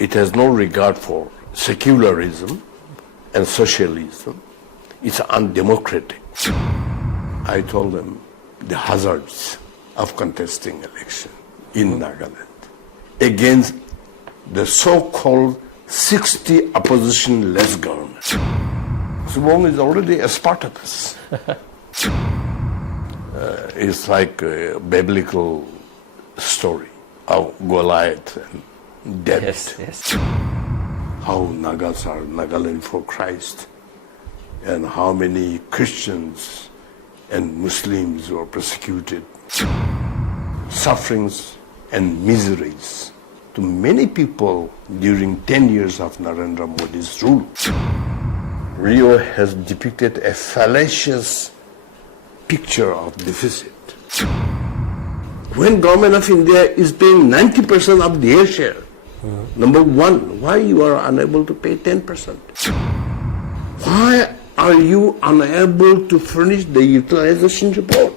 It has no regard for secularism and socialism. It's undemocratic. I told them the hazards of contesting election in Nagaland against the so-called 60 opposition-less government. Subong is already a Spartacus. It's like a biblical story of Goliath and David. Yes. How Nagas are Nagaland for Christ, and how many Christians and Muslims were persecuted, sufferings and miseries to many people during 10 years of Narendra Modi's rule. Rio has depicted a fallacious picture of deficit. When government of India is paying 90% of their share, number one, why you are unable to pay 10%? Why are you unable to furnish the utilization report?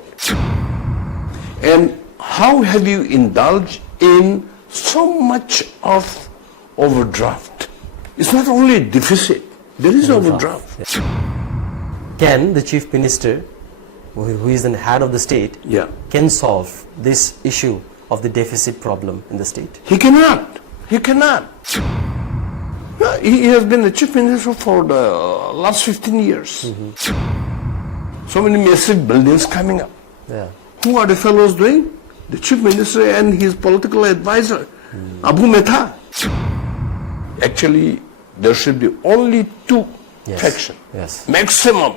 And how have you indulged in so much of overdraft? It's not only deficit, there is overdraft. Yes. Can the Chief Minister, who is the head of the state, can solve this issue of the deficit problem in the state? He cannot. He cannot. He has been the Chief Minister for the last 15 years. So many massive buildings coming up. Yeah. Who are the fellows doing? The Chief Minister and his political advisor, Abu Mehta. Actually, there should be only two factions, maximum.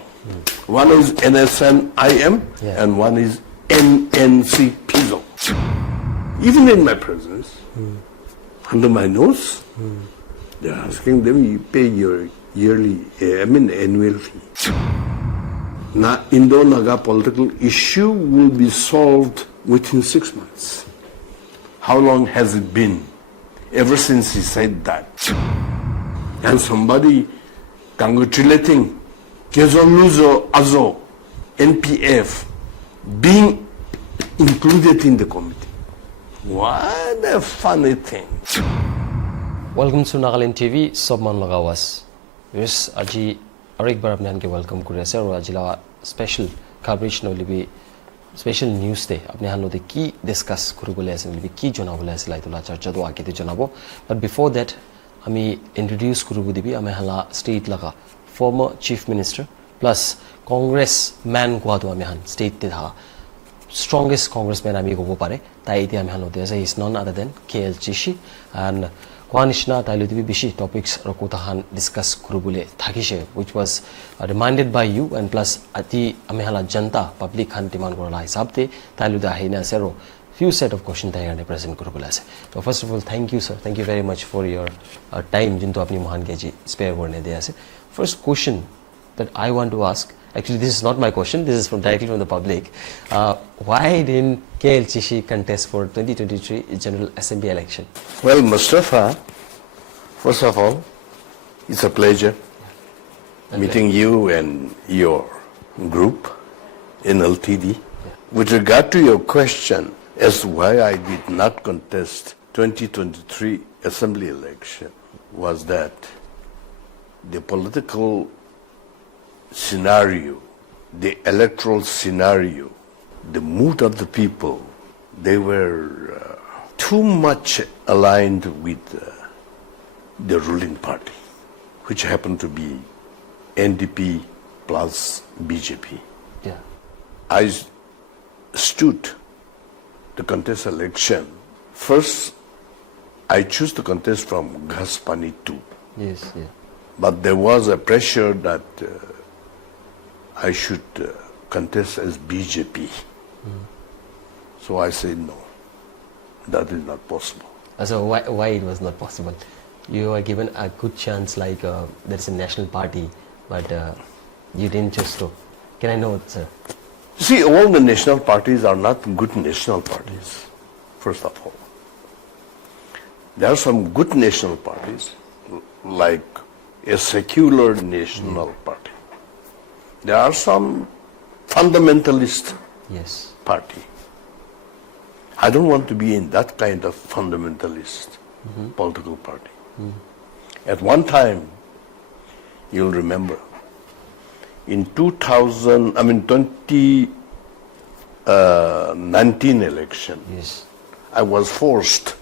One is NSNIM and one is NNC PISO. Even in my presence, under my nose, they are asking them, you pay your annual fee. Now, Indo-Naga political issue will be solved within 6 months. How long has it been ever since he said that? And somebody congratulating Kezoluzo Azo, NPF, being included in the committee. What a funny thing. Welcome to Nagaland TV, Subman Lagawas. Yes, Aji Arik Barabnan ke welcome kurese aru ajila special coverage no libi special news day apne hanlo de ki discuss kuribole ase libi ki jonabole ase laitula charcha do ake de jonabo. But before that, ami introduce kurubu dibi ame hala state laga former chief minister plus congress man gwado ame han state de ha strongest congressman ami go pare tai iti ame hanlo de is none other than Chishi, and Kwanishna Tailudibi Bishi topics Rokotahan discuss Kurubule Takishe, which was reminded by you, and plus Ati Amehala Janta public han demand Gorala Sabte, Tailuda Hina Sero. Few set of questions there and present Kurubulase. So first of all, thank you, sir. Thank you very much for your time. Jinto Apni Mohan Geji spare word ne. First question that I want to ask. Actually, this is not my question. This is directly from the public. Why didn't Chishi contest for 2023 General Assembly election? Well, Mustafa, first of all, it's a pleasure meeting you and your group, NLTV. With regard to your question as to why I did not contest 2023 Assembly election, was that the political scenario, the electoral scenario, the mood of the people, they were too much aligned with the ruling party, which happened to be NDP plus BJP. Yeah. I stood to contest election. First, I chose to contest from Ghaspani 2. Yes, yeah. But there was a pressure that I should contest as BJP. So I said no, that is not possible. So why it was not possible? You were given a good chance, like there's a national party, but you didn't choose to. Can I know, sir? See, all the national parties are not good national parties, first of all. There are some good national parties, like a secular national party. There are some fundamentalist party. I don't want to be in that kind of fundamentalist political party. At one time, you'll remember, in 2019 election, Yes. I was forced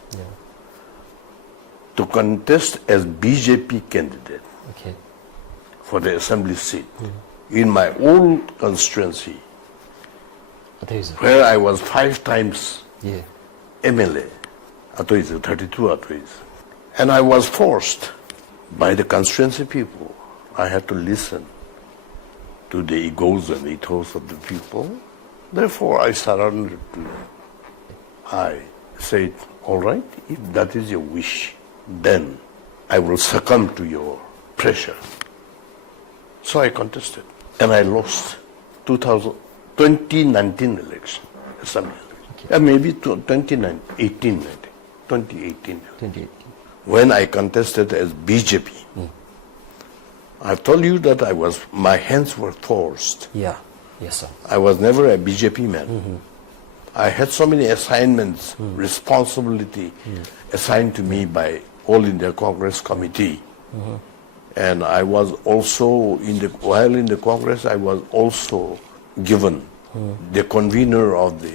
to contest as BJP candidate Okay. for the assembly seat in my own constituency, where I was 5 times Yeah. MLA, 32 Atois. And I was forced by the constituency people. I had to listen to the egos and ethos of the people. Therefore, I surrendered to them. I said, all right, if that is your wish, then I will succumb to your pressure. So I contested, and I lost 2019 election, assembly election. Maybe 2018, 2018. when I contested as BJP. I've told you that my hands were forced. Yeah. Yes, sir. I was never a BJP man. I had so many assignments, responsibility assigned to me by All India Congress Committee. And I was also, while in the Congress, I was also given the convener of the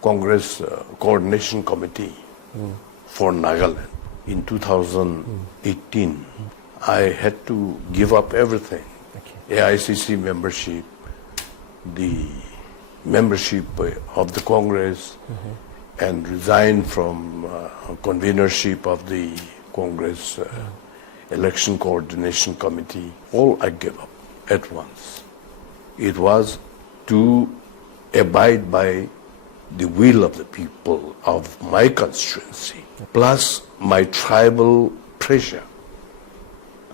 Congress Coordination Committee for Nagaland. In 2018, I had to give up everything. AICC membership, the membership of the Congress, and resign from convenership of the Congress Election Coordination Committee. All I gave up at once. It was to abide by the will of the people of my constituency, plus my tribal pressure.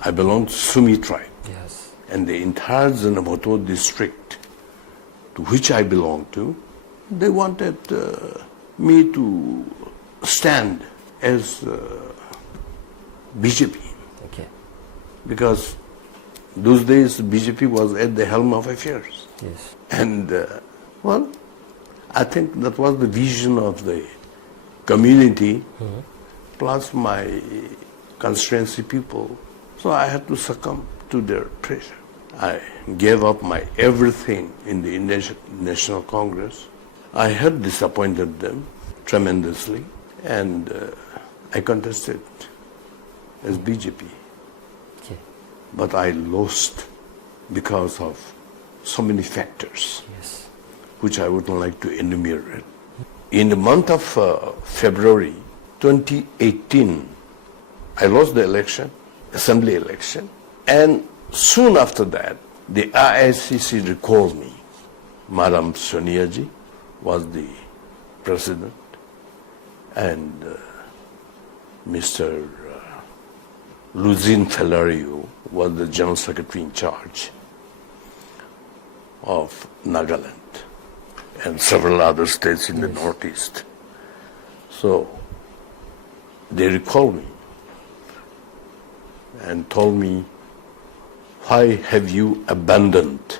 I belong to Sumi tribe. Yes. And the entire Zanabhoto district to which I belong to, they wanted me to stand as BJP. Okay. Because those days BJP was at the helm of affairs. Yes. And, well, I think that was the vision of the community, plus my constituency people. So I had to succumb to their pressure. I gave up my everything in the Indian National Congress. I had disappointed them tremendously, and I contested as BJP. Okay. But I lost because of so many factors, Yes. which I would not like to enumerate. In the month of February 2018, I lost the election, assembly election, and soon after that, the IICC recalled me. Madam Sonia ji was the president, and Mr. Luzin Felario was the general secretary in charge of Nagaland and several other states in the northeast. So they recalled me and told me, why have you abandoned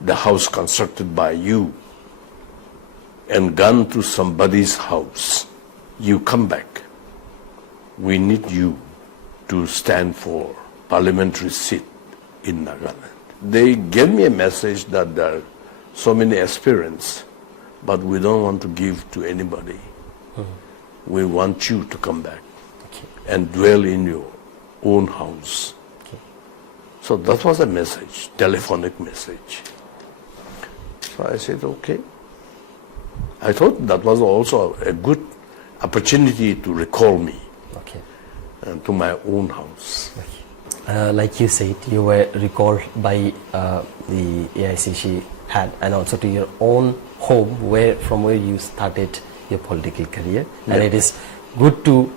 the house constructed by you and gone to somebody's house? You come back. We need you to stand for parliamentary seat in Nagaland. They gave me a message that there are so many aspirants, but we don't want to give to anybody. We want you to come back and dwell in your own house. So that was a message, telephonic message. So I said, okay. I thought that was also a good opportunity to recall me to my own house. Like you said, you were recalled by the AICC head and also to your own home, from where you started your political career. And it is good to,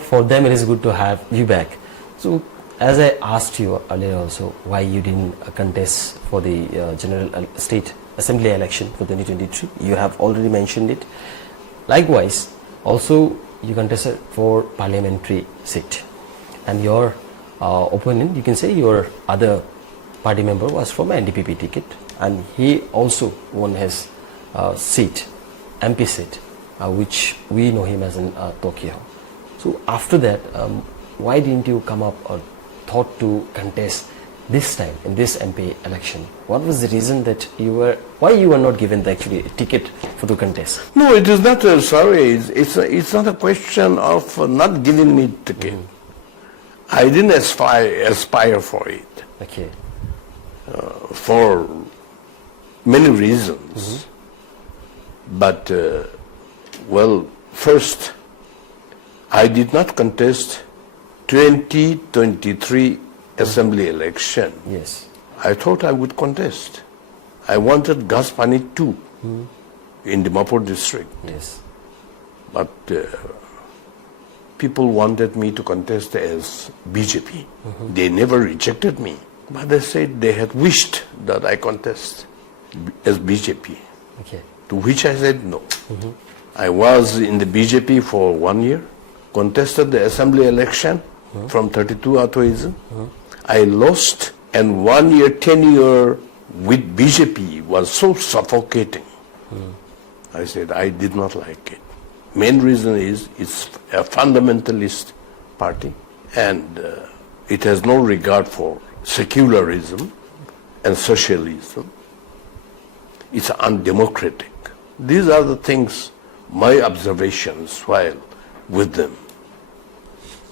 for them it is good to have you back. So as I asked you earlier also, why you didn't contest for the General State Assembly election for 2023, you have already mentioned it. Likewise, also you contested for parliamentary seat, and your opponent, you can say your other party member, was from NDPP ticket, and he also won his seat, MP seat, which we know him as in Tokyo. So after that, why didn't you come up or thought to contest this time in this MP election? What was the reason that why you were not given the actually ticket for the contest? No, it is not, it's not a question of not giving me ticket. I didn't aspire for it. Okay. For many reasons. But, well, first, I did not contest 2023 assembly election. Yes. I thought I would contest. I wanted Gaspani 2 in the Dimapur district. Yes. But people wanted me to contest as BJP. They never rejected me. But they said they had wished that I contest as BJP. Okay. To which I said no. I was in the BJP for 1 year, contested the assembly election from 32 Atoism. I lost, and 1 year tenure with BJP was so suffocating. I said I did not like it. Main reason is it's a fundamentalist party, and it has no regard for secularism and socialism. It's undemocratic. These are the things, my observations while with them.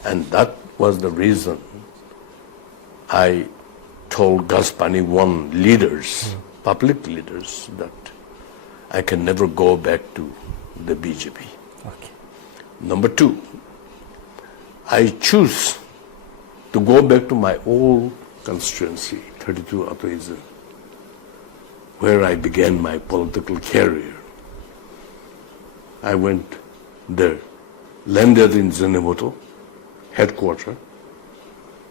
And that was the reason I told Gaspani 1 leaders, public leaders, that I can never go back to the BJP. Okay. Number 2, I choose to go back to my old constituency, 32 Atoism, where I began my political career. I went there, landed in Zenemoto, headquarters,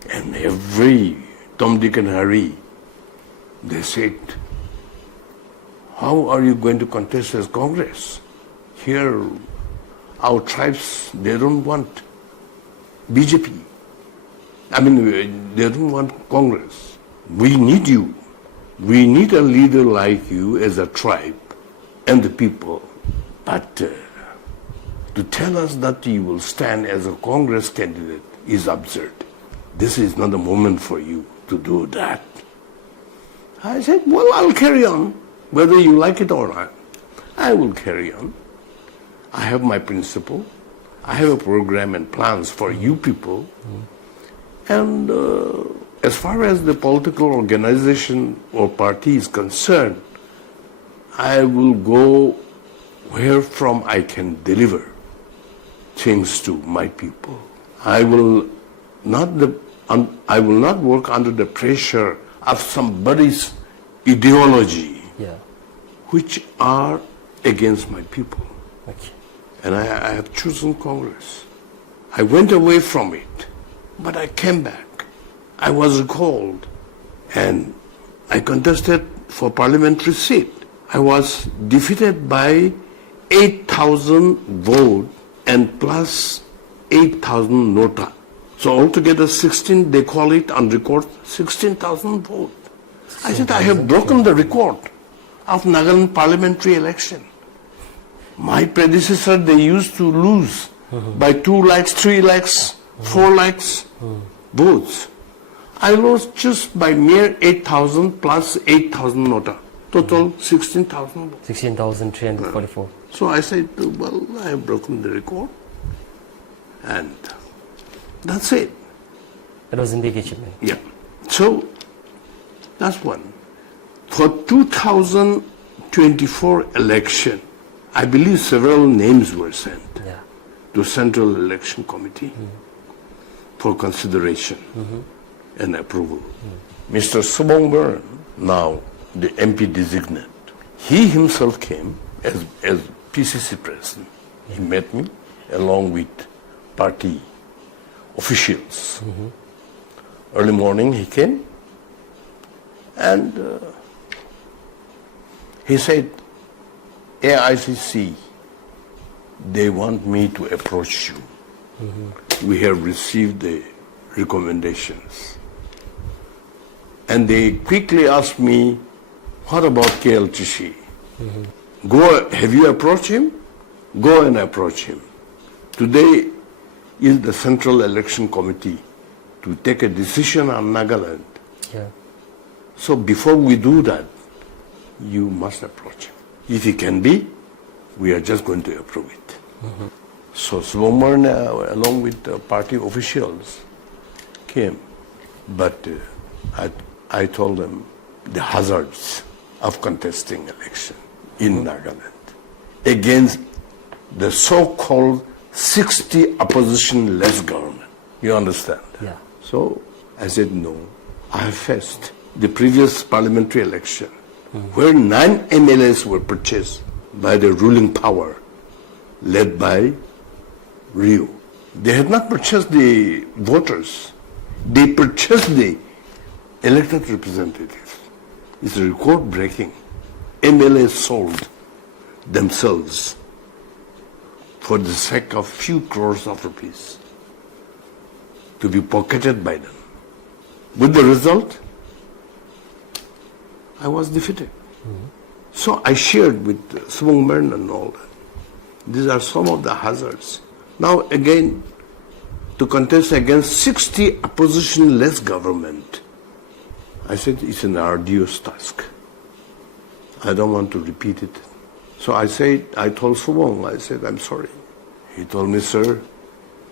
and every Tom, Dick and Harry, they said, how are you going to contest as Congress? Here, our tribes, they don't want BJP. I mean, they don't want Congress. We need you. We need a leader like you as a tribe and the people. But to tell us that you will stand as a Congress candidate is absurd. This is not the moment for you to do that. I said, well, I'll carry on, whether you like it or not. I will carry on. I have my principle. I have a program and plans for you people. And as far as the political organization or party is concerned, I will go where from I can deliver things to my people. I will not work under the pressure of somebody's ideology, which are against my people. Okay. And I have chosen Congress. I went away from it, but I came back. I was recalled, and I contested for parliamentary seat. I was defeated by 8,000 votes and plus 8,000 nota. So altogether 16, they call it on record, 16,000 votes. I said, I have broken the record of Nagaland parliamentary election. My predecessor, they used to lose by 2 lakhs, 3 lakhs, 4 lakhs votes. I lost just by mere 8,000 plus 8,000 nota. Total 16,000 votes. 16,344. So I said, well, I have broken the record. And that's it. That was in big achievement. Yeah. So that's one. For 2024 election, I believe several names were sent to Central Election Committee for consideration and approval. Mr. Subong Byrne, now the MP designate, he himself came as PCC president. He met me along with party officials. Early morning he came and he said, AICC, they want me to approach you. We have received the recommendations. And they quickly asked me, what about KL Chishi? Go, have you approached him? Go and approach him. Today, is the Central Election Committee to take a decision on Nagaland. Yeah. So before we do that, you must approach him. If he can be, we are just going to approve it. So Subomar, along with the party officials, came. But I told them the hazards of contesting election in Nagaland against the so-called 60 opposition-less government. You understand? Yeah. So I said, no. I have faced the previous parliamentary election where 9 MLAs were purchased by the ruling power led by Rio. They had not purchased the voters. They purchased the elected representatives. It's record-breaking. MLAs sold themselves for the sake of few crores of rupees to be pocketed by them. With the result, I was defeated. So I shared with Subomar and all that. These are some of the hazards. Now again, to contest against 60 opposition-less government, I said it's an arduous task. I don't want to repeat it. So I told Subomar, I said, I'm sorry. He told me, sir,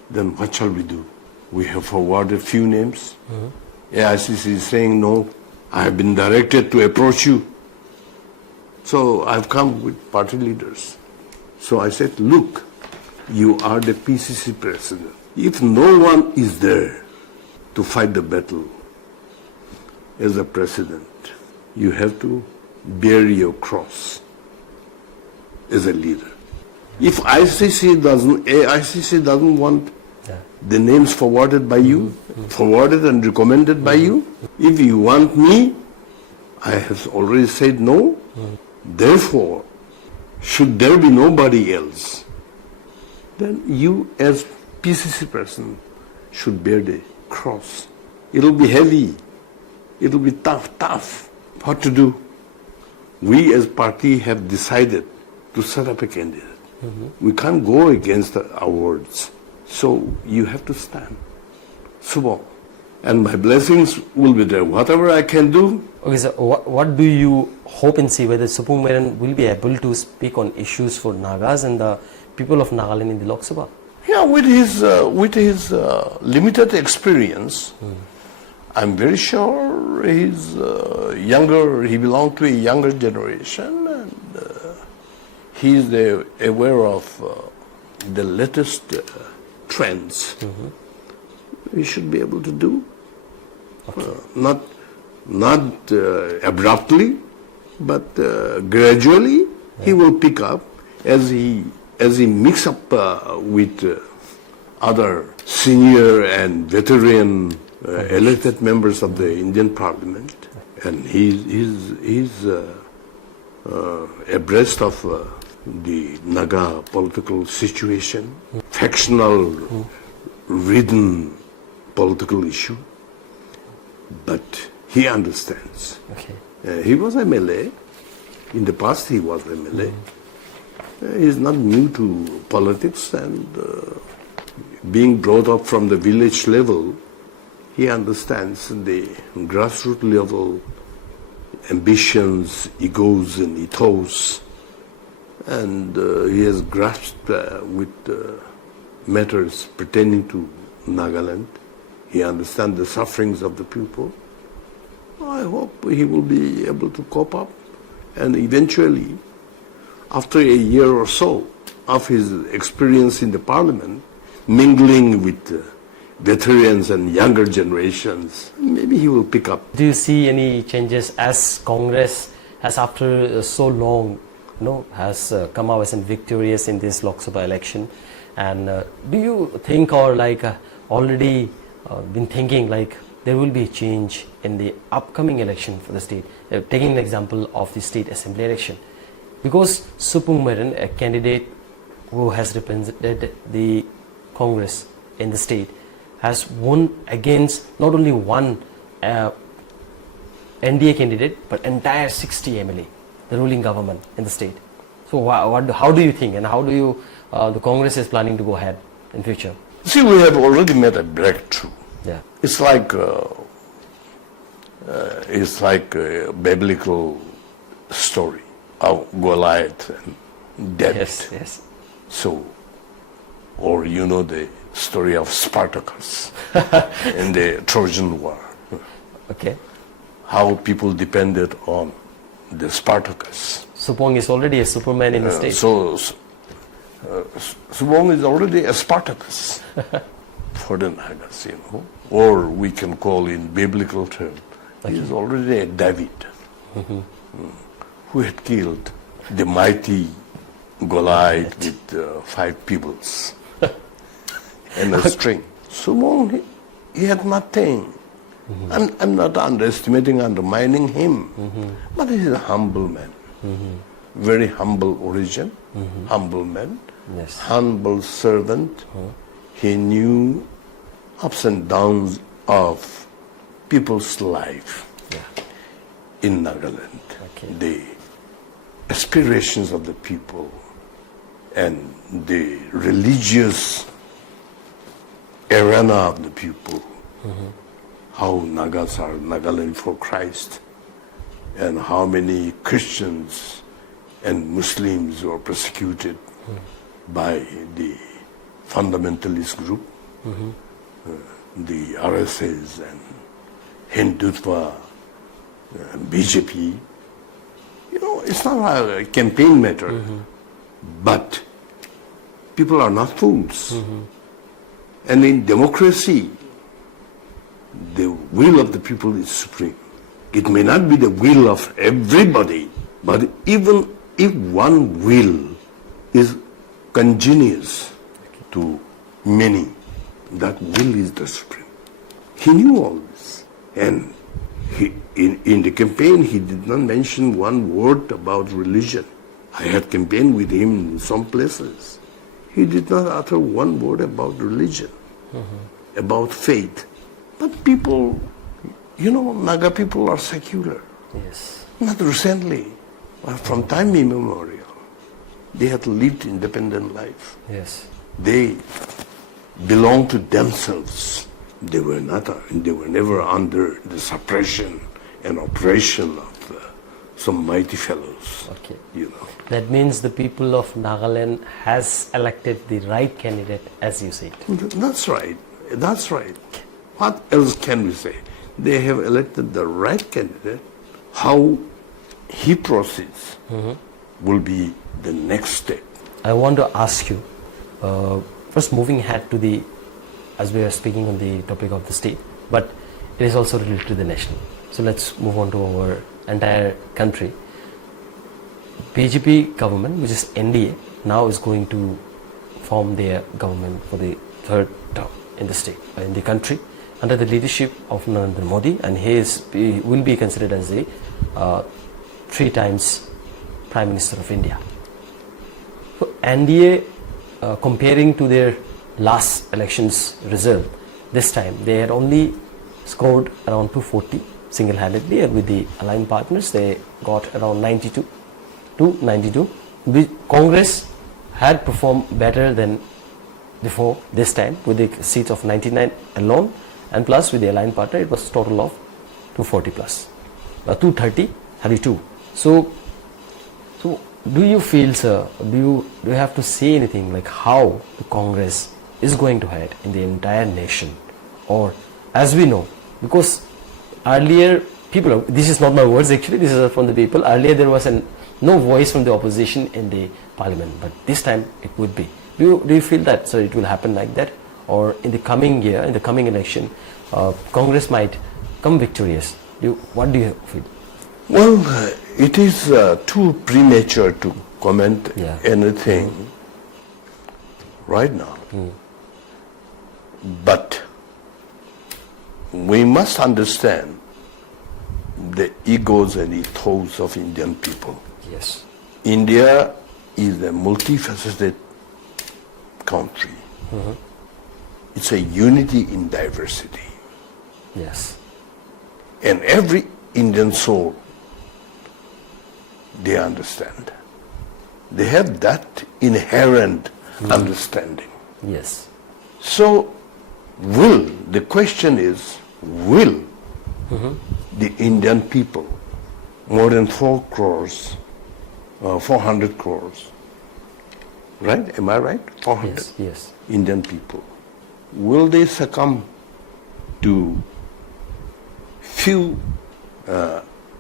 then what shall we do? We have forwarded few names. AICC is saying, no, I have been directed to approach you. So I've come with party leaders. So I said, look, you are the PCC president. If no one is there to fight the battle as a president, you have to bear your cross as a leader. If AICC doesn't want the names forwarded by you, forwarded and recommended by you, if you want me, I have already said no. Therefore, should there be nobody else, then you as PCC president should bear the cross. It'll be heavy. It'll be tough. What to do? We as party have decided to set up a candidate. We can't go against our words. So you have to stand. Subomar. And my blessings will be there. Whatever I can do. Okay, so what do you hope and see whether Subomar will be able to speak on issues for Nagas and the people of Nagaland in the Lok Sabha? Yeah, with his limited experience, I'm very sure he's younger. He belongs to a younger generation, and he's aware of the latest trends. We should be able to do, not abruptly, but gradually. He will pick up as he mix up with other senior and veteran elected members of the Indian Parliament, and he's abreast of the Naga political situation, factional ridden political issue, but he understands. Okay. He was MLA. In the past, he was MLA. He's not new to politics, and being brought up from the village level, he understands the grassroots level ambitions, egos, and ethos, and he has grasped with matters pertaining to Nagaland. He understands the sufferings of the people. I hope he will be able to cope up, and eventually, after a year or so of his experience in the parliament, mingling with veterans and younger generations, maybe he will pick up. Do you see any changes as Congress has, after so long, has come out as victorious in this Lok Sabha election? And do you think, or already been thinking, there will be a change in the upcoming election for the state? Taking an example of the state assembly election, because Subomar, a candidate who has represented the Congress in the state, has won against not only one NDA candidate but entire 60 MLA, the ruling government in the state. So how do you think, and how do you the Congress is planning to go ahead in future? See, we have already made a breakthrough. Yeah. It's like a biblical story of Goliath and David. Yes, yes. So, or you know the story of Spartacus in the Trojan War. Okay. How people depended on the Spartacus. Supong is already a Superman in the state. Subong is already a Spartacus for the Nagas, you know. Or we can call in biblical term, he is already a David who had killed the mighty Goliath with 5 pebbles and a string. Subong, he had nothing. I'm not underestimating, undermining him, but he's a humble man. Very humble origin, humble man, humble servant. He knew ups and downs of people's life in Nagaland, the aspirations of the people and the religious arena of the people, how Nagas are Nagaland for Christ, and how many Christians and Muslims were persecuted by the fundamentalist group, the RSS and Hindutva, BJP. You know, it's not a campaign matter, but people are not fools. And in democracy, the will of the people is supreme. It may not be the will of everybody, but even if one will is congenious to many, that will is the supreme. He knew all this. And in the campaign, he did not mention one word about religion. I had campaigned with him in some places. He did not utter one word about religion, about faith. But people, you know, Naga people are secular. Yes. Not recently, but from time immemorial. They had lived independent life. Yes. They belonged to themselves. They were never under the suppression and oppression of some mighty fellows. Okay. You know. That means the people of Nagaland has elected the right candidate, as you said. That's right. That's right. What else can we say? They have elected the right candidate. How he proceeds will be the next step. I want to ask you, first moving ahead to the, as we are speaking on the topic of the state, but it is also related to the nation. So let's move on to our entire country. BJP government, which is NDA, now is going to form their government for the 3rd term in the state, in the country, under the leadership of Narendra Modi, and he will be considered as the 3 times Prime Minister of India. So NDA, comparing to their last elections result, this time they had only scored around 240 single-handedly, and with the aligned partners they got around 92 to 92. Congress had performed better than before this time with the seats of 99 alone, and plus with the aligned partner it was total of 240 plus 230 32. So do you feel, sir, do you have to say anything like how the Congress is going to head in the entire nation? Or as we know, because earlier people, this is not my words actually, this is from the people, earlier there was no voice from the opposition in the parliament, but this time it would be. Do you feel that, so it will happen like that? Or in the coming year, in the coming election, Congress might come victorious? What do you feel? Well, it is too premature to comment anything right now. But we must understand the egos and ethos of Indian people. Yes. India is a multifaceted country. It's a unity in diversity. Yes. And every Indian soul, they understand. They have that inherent understanding. Yes. So, the question is, will the Indian people, more than 4 crores, 400 crores, right? Am I right? 400 Yes. Indian people, will they succumb to few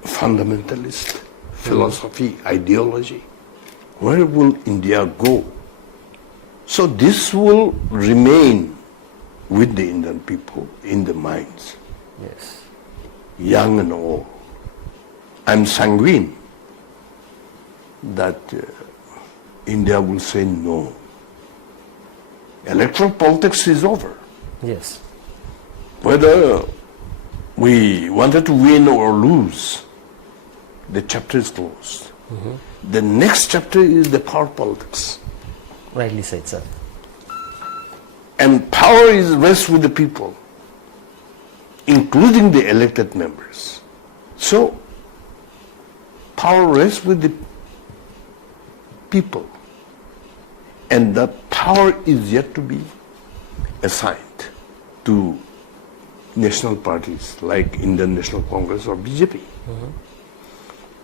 fundamentalist philosophy, ideology? Where will India go? So this will remain with the Indian people in the minds, Yes. young and old. I'm sanguine that India will say no. Electoral politics is over. Yes. Whether we wanted to win or lose, the chapter is closed. The next chapter is the power politics. Rightly said, sir. And power rests with the people, including the elected members. So, power rests with the people. And that power is yet to be assigned to national parties like Indian National Congress or BJP.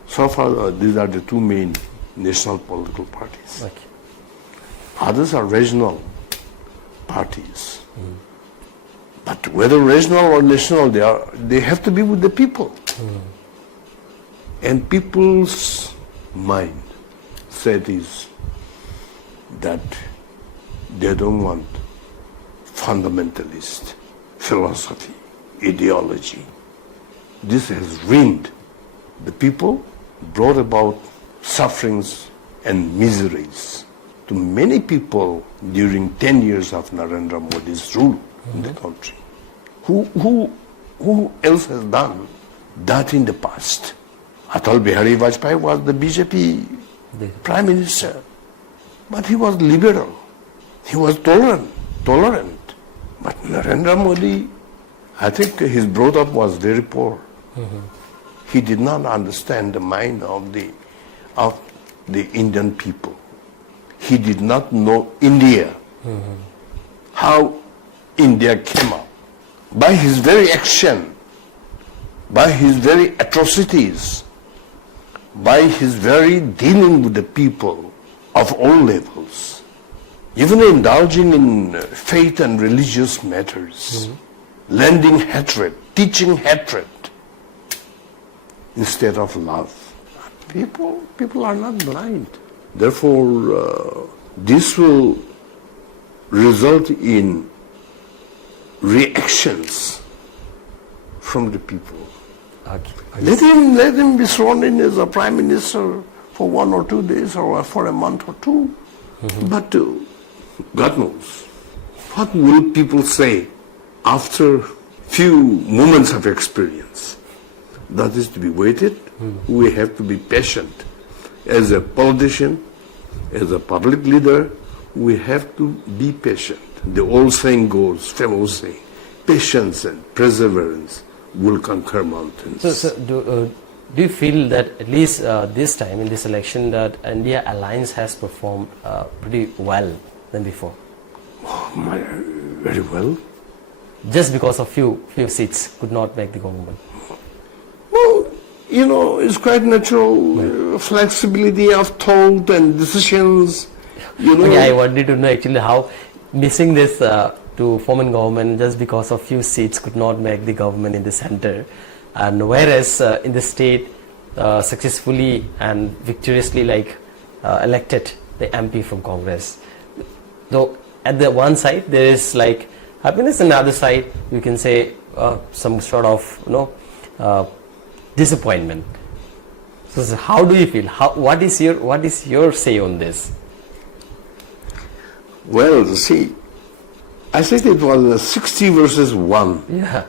So far, these are the 2 main national political parties. Okay. Others are regional parties. But whether regional or national, they have to be with the people. And people's mind set is that they don't want fundamentalist philosophy, ideology. This has ruined the people, brought about sufferings and miseries to many people during 10 years of Narendra Modi's rule in the country. Who else has done that in the past? Atal Bihari Vajpayee was the BJP Prime Minister, but he was liberal. He was tolerant. But Narendra Modi, I think his brought up was very poor. He did not understand the mind of the Indian people. He did not know India, how India came up. By his very action, by his very atrocities, by his very dealing with the people of all levels, even indulging in faith and religious matters, lending hatred, teaching hatred instead of love. People are not blind. Therefore, this will result in reactions from the people. Okay. Let him be sworn in as a prime minister for 1 or 2 days or for a month or 2. But God knows. What will people say after few moments of experience? That is to be waited. We have to be patient. As a politician, as a public leader, we have to be patient. The old saying goes, famous saying, patience and perseverance will conquer mountains. So do you feel that at least this time in this election that India Alliance has performed pretty well than before? Very well. Just because of few seats could not make the government? Well, it's quite natural, flexibility of thought and decisions, Okay, I wanted to know actually how missing this to form a government just because of few seats could not make the government in the center, and whereas in the state successfully and victoriously elected the MP from Congress. Though at the one side there is happiness, and the other side you can say some sort of disappointment. So how do you feel? What is your say on this? Well, see, I said it was 60 versus 1. Yeah.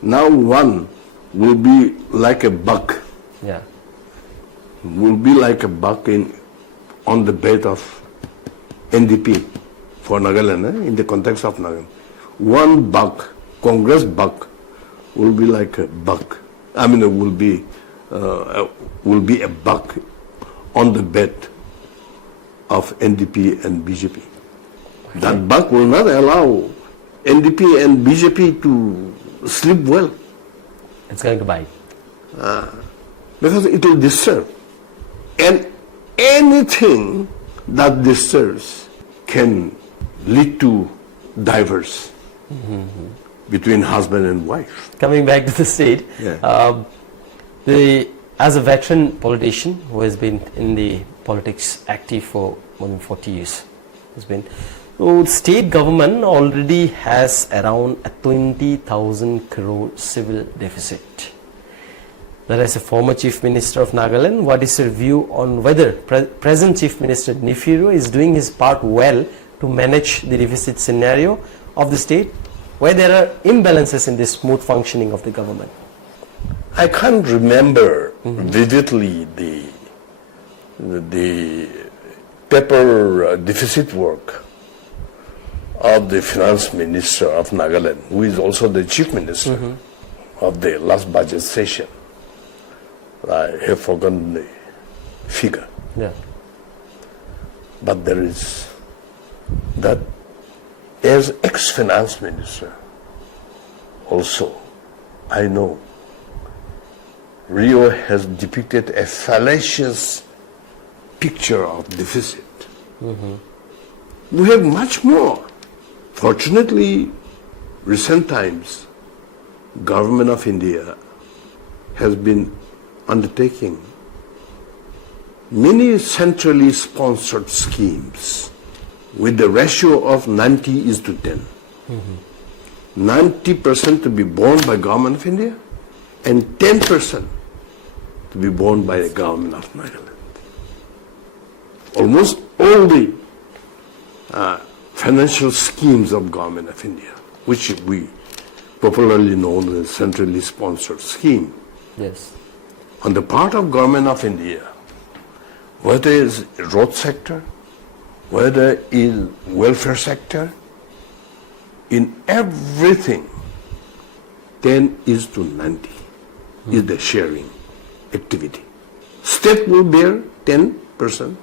Now 1 will be like a buck. Yeah. Will be like a buck on the bed of NDP for Nagaland, in the context of Nagaland. 1 buck, Congress buck, will be like a buck. I mean, it will be a buck on the bed of NDP and BJP. That buck will not allow NDP and BJP to sleep well. It's going to bite. Because it will disturb. And anything that disturbs can lead to divorce between husband and wife. Coming back to the state, as a veteran politician who has been in the politics active for more than 40 years, state government already has around a 20,000 crore civil deficit. That as a former Chief Minister of Nagaland, what is your view on whether present Chief Minister Neiphiu is doing his part well to manage the deficit scenario of the state, where there are imbalances in the smooth functioning of the government? I can't remember vividly the paper deficit work of the Finance Minister of Nagaland, who is also the Chief Minister of the last budget session. I have forgotten the figure. Yeah. But there is that as ex-finance minister also, I know Rio has depicted a fallacious picture of deficit. We have much more. Fortunately, recent times, Government of India has been undertaking many centrally sponsored schemes with the ratio of 90:10. 90% to be borne by Government of India and 10% to be borne by the Government of Nagaland. Almost all the financial schemes of Government of India, which we popularly known as centrally sponsored scheme, Yes. on the part of Government of India, whether it is road sector, whether it is welfare sector, in everything, 10:90 is the sharing activity. State will bear 10%,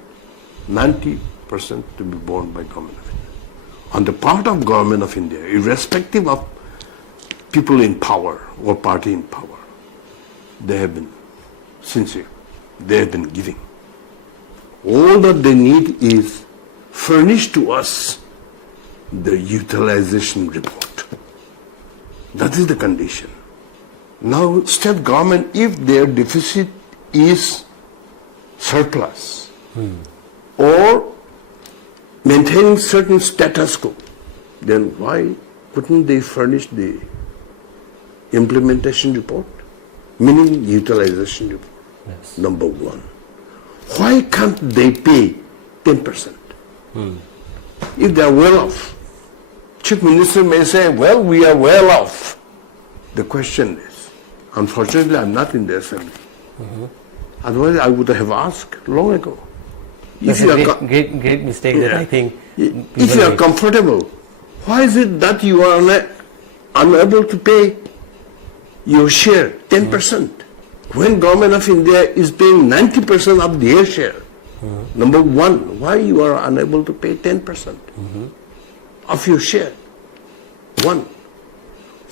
90% to be borne by Government of India. On the part of Government of India, irrespective of people in power or party in power, they have been sincere. They have been giving. All that they need is furnish to us the utilization report. That is the condition. Now, state government, if their deficit is surplus or maintaining certain status quo, then why couldn't they furnish the implementation report? Meaning utilization report. Yes. Number one. Why can't they pay 10%? If they are well off, Chief Minister may say, well, we are well off. The question is, unfortunately, I'm not in the assembly. Otherwise, I would have asked long ago. That's a great mistake that I think. If you are comfortable, why is it that you are unable to pay your share 10%? When Government of India is paying 90% of their share, number one, why you are unable to pay 10% of your share? One,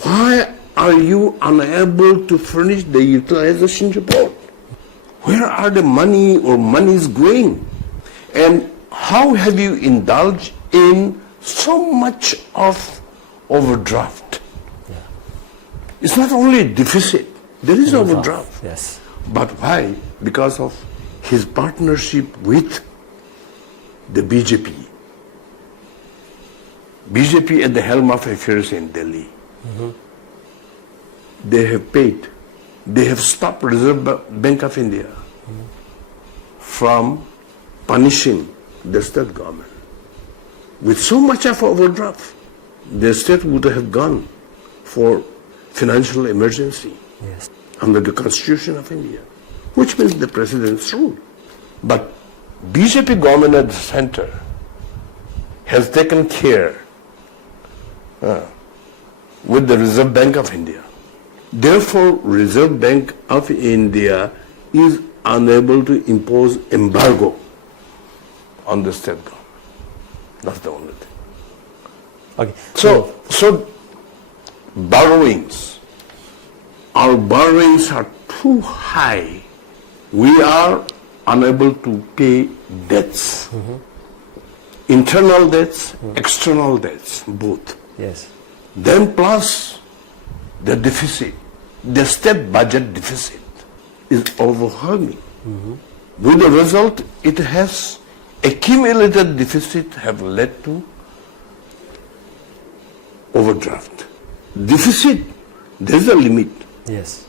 why are you unable to furnish the utilization report? Where are the money or monies going? And how have you indulged in so much of overdraft? It's not only deficit, there is overdraft. Yes. But why? Because of his partnership with the BJP. BJP at the helm of affairs in Delhi. They have paid, they have stopped Reserve Bank of India from punishing the state government. With so much of overdraft, the state would have gone for financial emergency under the Constitution of India, which means the President's rule. But BJP government at the center has taken care with the Reserve Bank of India. Therefore, Reserve Bank of India is unable to impose embargo on the state government. That's the only thing. Okay. So borrowings, our borrowings are too high. We are unable to pay debts. Internal debts, external debts, both. Yes. Then plus the deficit, the state budget deficit is overwhelming. With the result, it has accumulated deficit have led to overdraft. Deficit, there's a limit. Yes.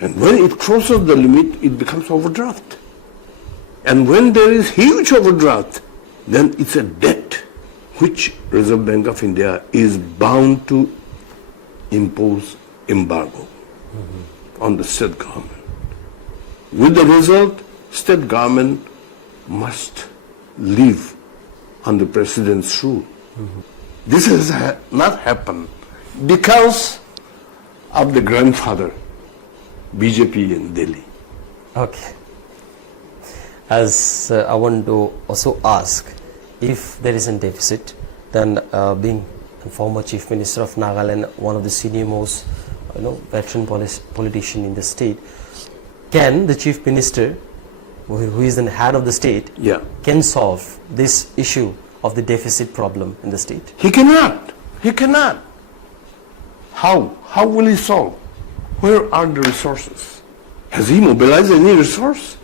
And when it crosses the limit, it becomes overdraft. And when there is huge overdraft, then it's a debt which Reserve Bank of India is bound to impose embargo on the state government. With the result, state government must live under president's rule. This has not happened because of the grandfather, BJP in Delhi. Okay. As I want to also ask, if there is a deficit, then being the former Chief Minister of Nagaland, one of the senior most veteran politician in the state, can the Chief Minister, who is the head of the state, can solve this issue of the deficit problem in the state? He cannot. He cannot. How? How will he solve? Where are the resources? Has he mobilized any resource?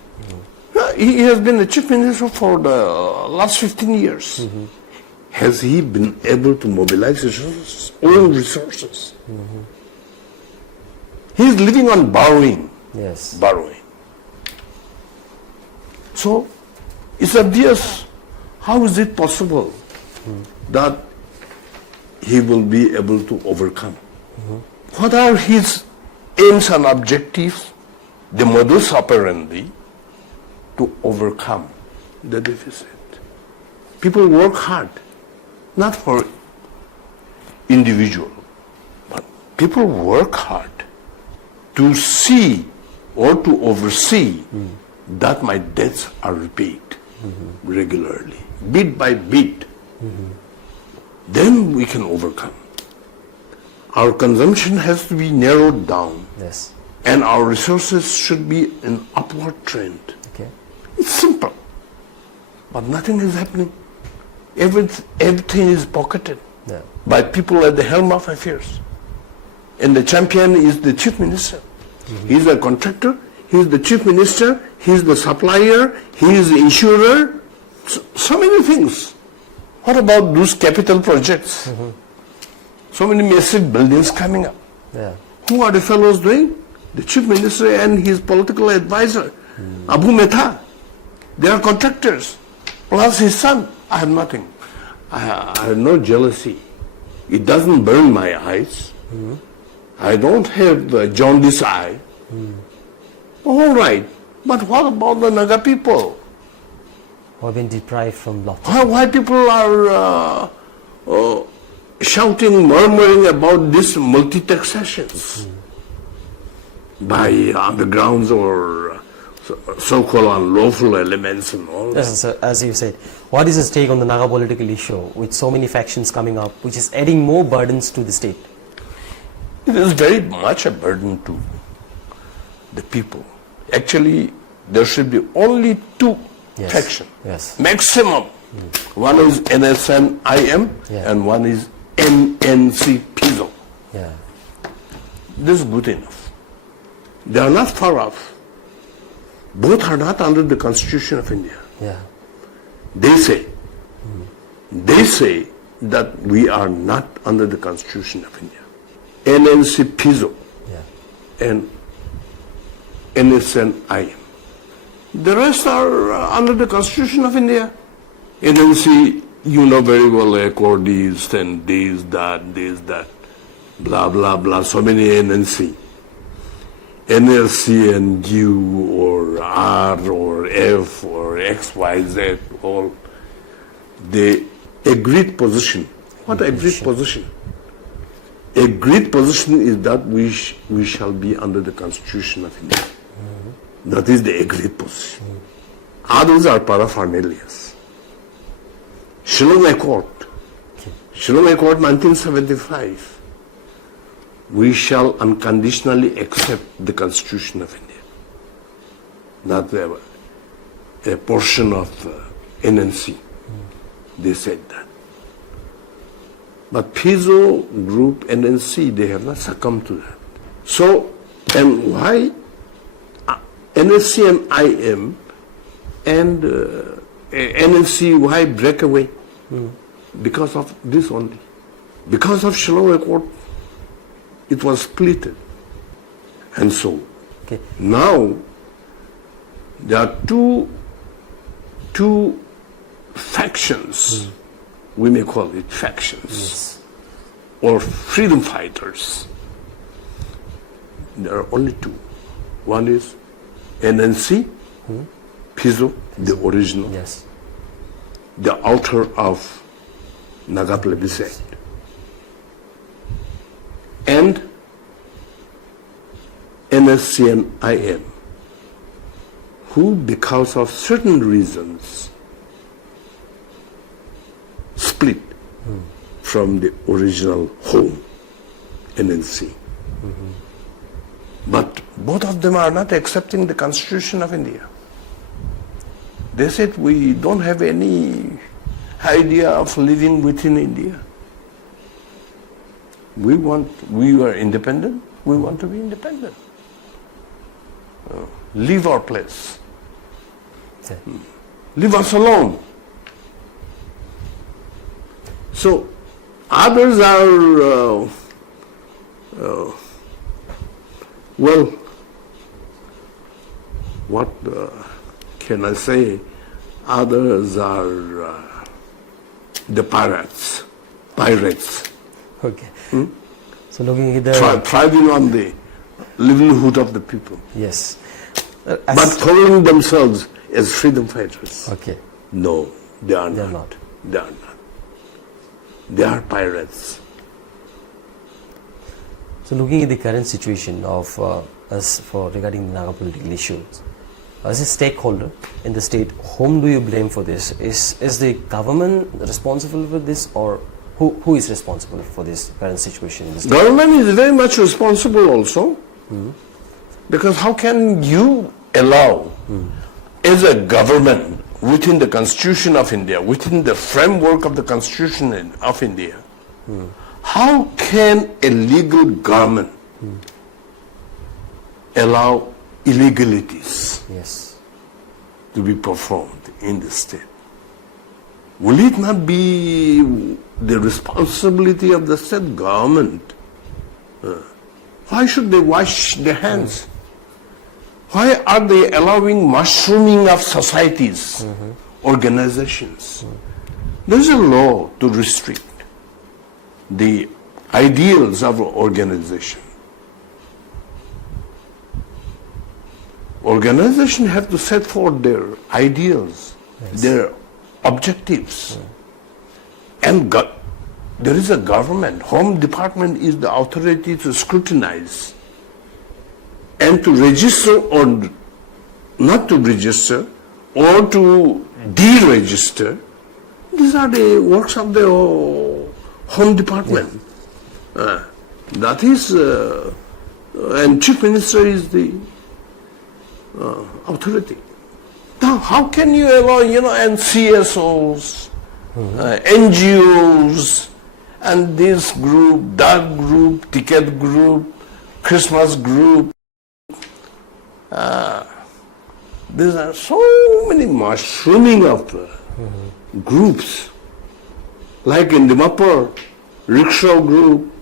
He has been the Chief Minister for the last 15 years. Has he been able to mobilize resources, own resources? He is living on borrowing. Yes. Borrowing. So, it's obvious, how is it possible that he will be able to overcome? What are his aims and objectives, the modus operandi to overcome the deficit? People work hard, not for individual, but people work hard to see or to oversee that my debts are repaid regularly, bit by bit. Then we can overcome. Our consumption has to be narrowed down. Yes. And our resources should be in upward trend. Okay. It's simple. But nothing is happening. Everything is pocketed by people at the helm of affairs. And the champion is the Chief Minister. He is a contractor, he is the Chief Minister, he is the supplier, he is the insurer. So many things. What about those capital projects? So many massive buildings coming up. Who are the fellows doing? The Chief Minister and his political advisor, Abu Mehta. They are contractors. Plus his son. I have nothing. I have no jealousy. It doesn't burn my eyes. I don't have a jaundice eye. All right. But what about the Naga people? Who have been deprived from lots. Why people are shouting, murmuring about these multi-taxations by undergrounds or so-called unlawful elements and all that? Yes, so as you said, what is his take on the Naga political issue with so many factions coming up, which is adding more burdens to the state? It is very much a burden to the people. Actually, there should be only two factions, maximum. One is NSNIM and one is NNC-PISO. This is good enough. They are not far off. Both are not under the Constitution of India. They say that we are not under the Constitution of India. NNC-PISO and NSNIM. The rest are under the Constitution of India. NNC, you know very well, accordees and this, that, blah, blah, blah, so many NNC. NLC and U or R or F or X, Y, Z, all the agreed position. What agreed position? Agreed position is that we shall be under the Constitution of India. That is the agreed position. Others are paraphernalias. Shillong Accord. Shillong Accord 1975, we shall unconditionally accept the Constitution of India, not a portion of NNC. They said that. But PISO group, NNC, they have not succumbed to that. So, and why NSC and IM and NNC, why break away? Because of this only. Because of Shillong Accord, it was split. And so, now there are two factions, we may call it factions, or freedom fighters. There are only two. One is NNC, PISO, the original, the author of Naga plebiscite, and NSC and IM, who because of certain reasons split from the original home, NNC. But both of them are not accepting the Constitution of India. They said, we don't have any idea of living within India. We are independent, we want to be independent. Leave our place. Leave us alone. So others are, well, what can I say? Others are the pirates. Okay. So looking at the thriving on the livelihood of the people. Yes. But calling themselves as freedom fighters. Okay. No, they are They are not. not. They are not. They are pirates. So looking at the current situation of us for regarding the Naga political issues, as a stakeholder in the state, whom do you blame for this? Is the government responsible for this, or who is responsible for this current situation in the state? Government is very much responsible also, because how can you allow, as a government within the Constitution of India, within the framework of the Constitution of India, how can a legal government allow illegalities to be performed in the state? Will it not be the responsibility of the state government? Why should they wash their hands? Why are they allowing mushrooming of societies, organizations? There is a law to restrict the ideals of an organization. Organizations have to set forth their ideals, their objectives. And there is a government. Home Department is the authority to scrutinize and to register or not to register or to deregister. These are the works of the Home Department. That is, and Chief Minister is the authority. Now, how can you allow, and CSOs, NGOs, and this group, that group, ticket group, Christmas group, there are so many mushrooming of groups, like in Dimapur, rickshaw group,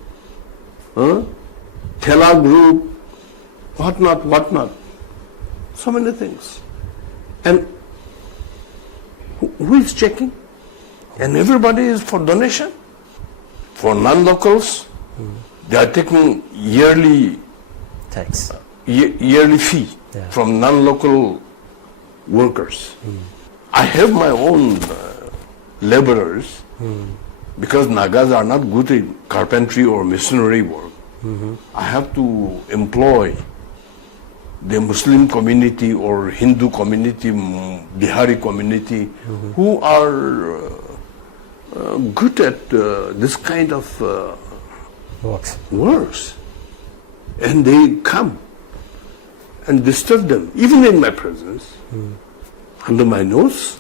Thela group, whatnot. So many things. And who is checking? And everybody is for donation. For non-locals, they are taking yearly tax, yearly fee from non-local workers. I have my own laborers because Nagas are not good in carpentry or masonry work. I have to employ the Muslim community or Hindu community, Bihari community, who are good at this kind of works. And they come and disturb them, even in my presence, under my nose.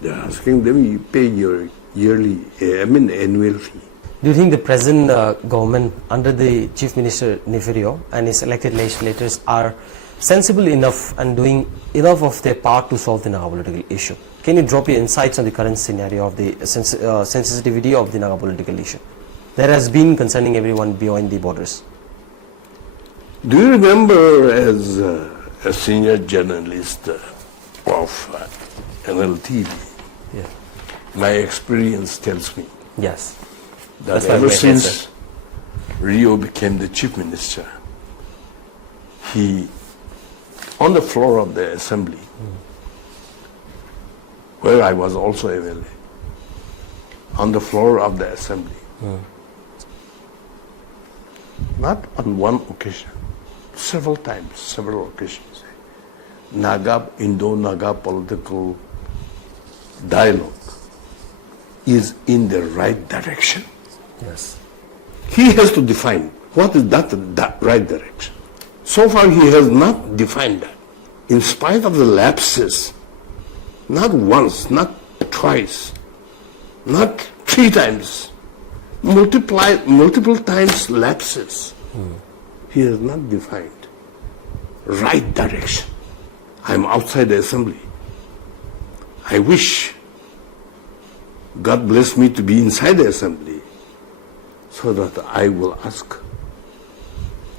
They're asking them, you pay your annual fee. Do you think the present government under the Chief Minister Neiphiu and his elected legislators are sensible enough and doing enough of their part to solve the Naga political issue? Can you drop your insights on the current scenario of the sensitivity of the Naga political issue that has been concerning everyone beyond the borders? Do you remember, as a senior journalist of NLTV, my experience tells me that ever since Rio became the Chief Minister, he, on the floor of the assembly, where I was also MLA, on the floor of the assembly, not on one occasion, several times, several occasions, Indo-Naga political dialogue is in the right direction. Yes. He has to define what is that right direction. So far he has not defined that. In spite of the lapses, not once, not twice, not 3 times, multiple times lapses, he has not defined right direction. I am outside the assembly. I wish God bless me to be inside the assembly so that I will ask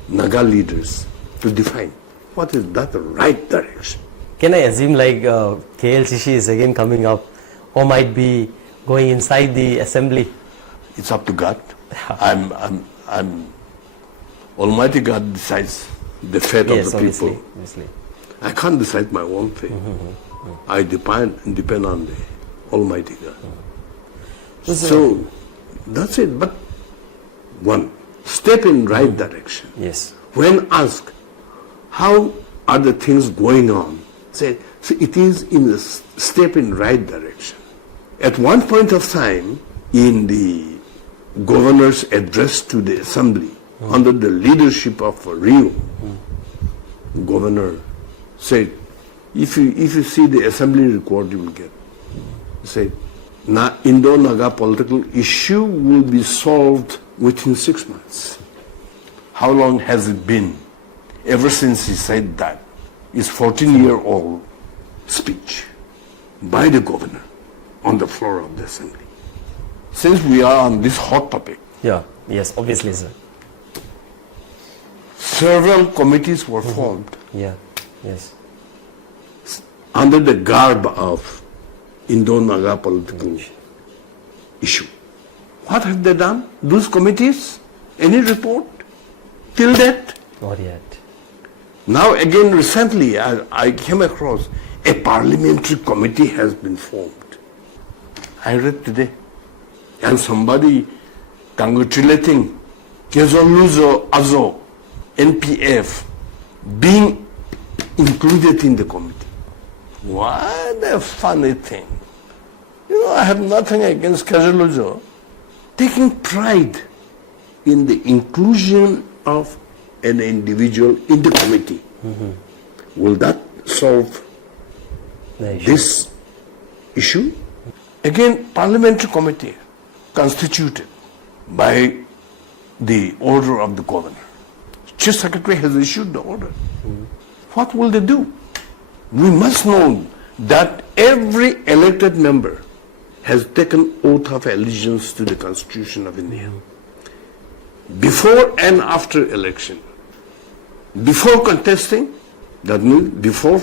Naga leaders to define what is that right direction. Can I assume like KL Chishi is again coming up or might be going inside the assembly? It's up to God. Almighty God decides the fate of the people. Obviously. I can't decide my own fate. I depend on the Almighty God. So that's it. But one, step in right direction. Yes. When asked, how are the things going on? Say, it is in a step in right direction. At one point of time, in the governor's address to the assembly, under the leadership of Rio, governor said, if you see the assembly record, you will get. He said, Indo-Naga political issue will be solved within 6 months. How long has it been? Ever since he said that, it's 14-year-old speech by the governor on the floor of the assembly. Since we are on this hot topic, Yes, obviously, sir. Several committees were formed Yes. under the garb of Indo-Naga political issue. What have they done? Those committees? Any report? Till that? Not yet. Now again recently I came across a parliamentary committee has been formed. I read today. And somebody congratulating Kezaluzo Azo, NPF, being included in the committee. What a funny thing. I have nothing against Kezaluzo. Taking pride in the inclusion of an individual in the committee. Will that solve this issue? Again, parliamentary committee constituted by the order of the governor. Chief Secretary has issued the order. What will they do? We must know that every elected member has taken oath of allegiance to the Constitution of India. Before and after election. Before contesting, that means before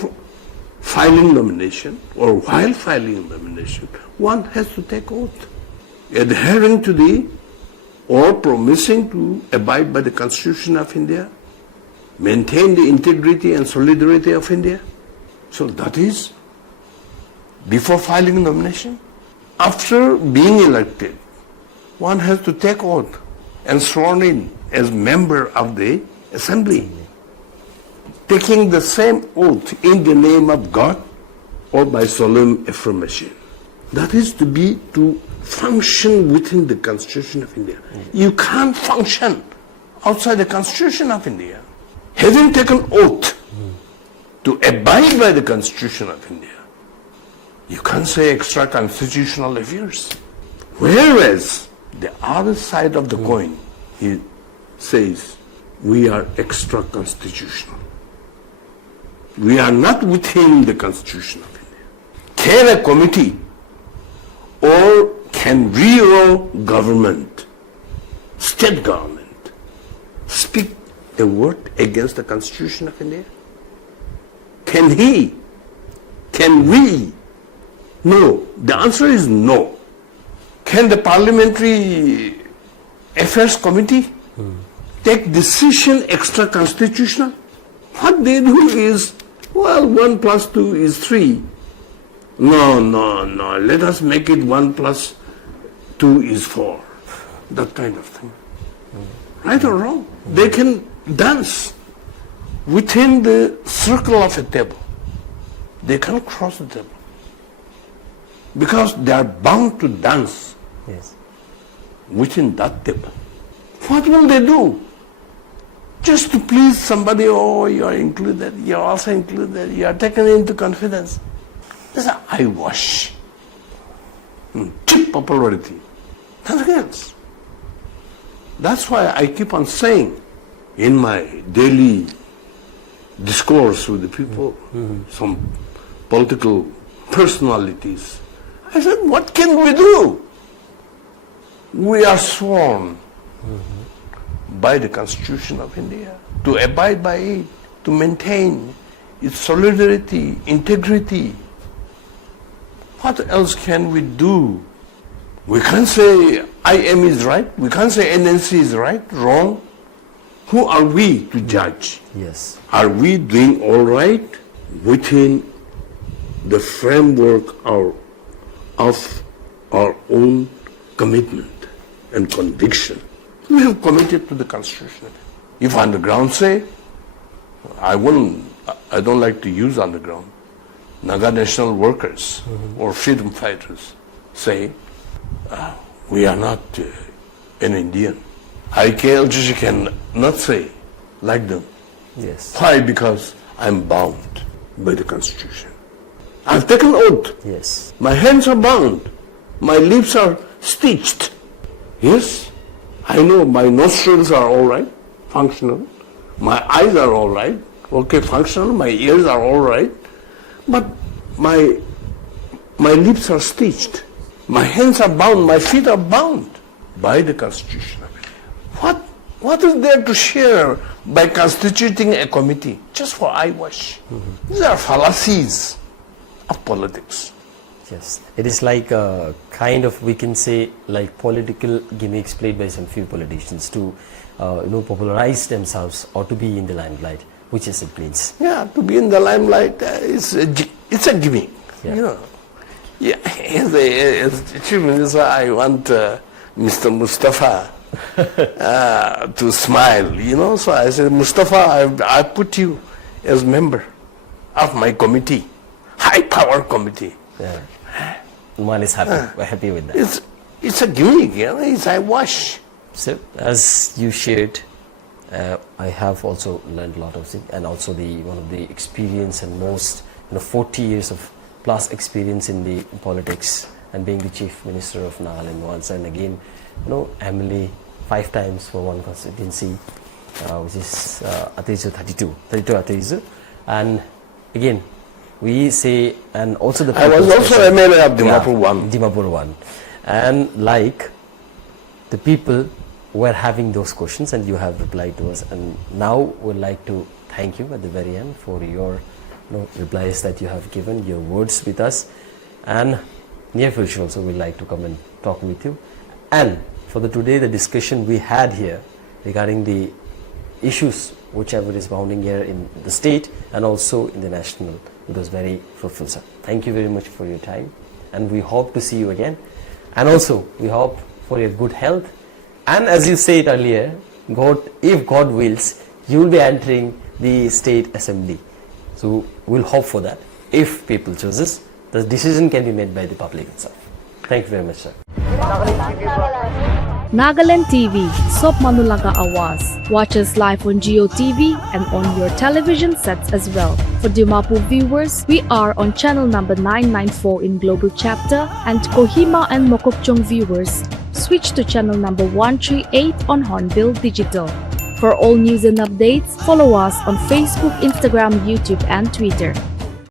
filing nomination or while filing nomination, one has to take oath, adhering to the or promising to abide by the Constitution of India, maintain the integrity and solidarity of India. So that is before filing nomination. After being elected, one has to take oath and sworn in as member of the assembly, taking the same oath in the name of God or by solemn affirmation. That is to function within the Constitution of India. You can't function outside the Constitution of India. Having taken oath to abide by the Constitution of India, you can't say extra constitutional affairs. Whereas the other side of the coin, he says, we are extra constitutional. We are not within the Constitution of India. Can a committee or can Rio government, state government, speak a word against the Constitution of India? Can he? Can we? No. The answer is no. Can the Parliamentary Affairs Committee take decision extra constitutional? What they do is, well, 1 plus 2 is 3. No. Let us make it 1 plus 2 is 4. That kind of thing. Right or wrong? They can dance within the circle of a table. They can't cross the table. Because they are bound to dance within that table. What will they do? Just to please somebody, oh, you are included, you are also included, you are taken into confidence. That's an eyewash. Cheap popularity. Nothing else. That's why I keep on saying in my daily discourse with the people, some political personalities, I said, what can we do? We are sworn by the Constitution of India to abide by it, to maintain its solidarity, integrity. What else can we do? We can't say IM is right, we can't say NNC is right, wrong. Who are we to judge? Yes. Are we doing all right within the framework of our own commitment and conviction? We have committed to the Constitution. If underground say, I don't like to use underground, Naga national workers or freedom fighters say, we are not an Indian. Chishi can not say like them. Yes. Why? Because I'm bound by the Constitution. I've taken oath. Yes. My hands are bound. My lips are stitched. Yes. I know my nostrils are all right, functional. My eyes are all right, okay, functional. My ears are all right. But my lips are stitched. My hands are bound. My feet are bound by the Constitution of India. What is there to share by constituting a committee just for eyewash? These are fallacies of politics. Yes, it is like a kind of, we can say, like political gimmicks played by some few politicians to, popularize themselves or to be in the limelight, which is it means. Yeah, to be in the limelight it's a gimmick. Yeah. You know. Yeah, as Chief Minister, I want Mr. Mustafa to smile. So I said, Mustafa, I put you as member of my committee, high power committee. Yeah. One is happy. We're happy with that. It's a gimmick, it's a wash. So, as you shared, I have also learned a lot of things, and also one of the experience and most 40 years of plus experience in the politics, and being the Chief Minister of Nagaland once, and again, MLA 5 times for one constituency, which is Atirizu 32 Atirizu, and again, we say, and also the I was also MLA of Dimapur 1. Dimapur 1. And like the people were having those questions and you have replied to us, and now would like to thank you at the very end for your replies that you have given, your words with us, and near future also would like to come and talk with you. And for today, the discussion we had here regarding the issues whichever is bounding here in the state and also in the national, it was very fruitful, sir. Thank you very much for your time, and we hope to see you again, and also we hope for your good health, and as you said earlier, if God wills, you will be entering the state assembly, so we'll hope for that if people chooses The decision can be made by the public itself. Thank you very much, sir. Nagaland TV, Sob Manulaga Awas. Watch us live on Geo TV and on your television sets as well. For Dimapur viewers, we are on channel number 994 in Global Chapter, and Kohima and Mokokchung viewers, switch to channel number 138 on Hornbill Digital. For all news and updates, follow us on Facebook, Instagram, YouTube and Twitter.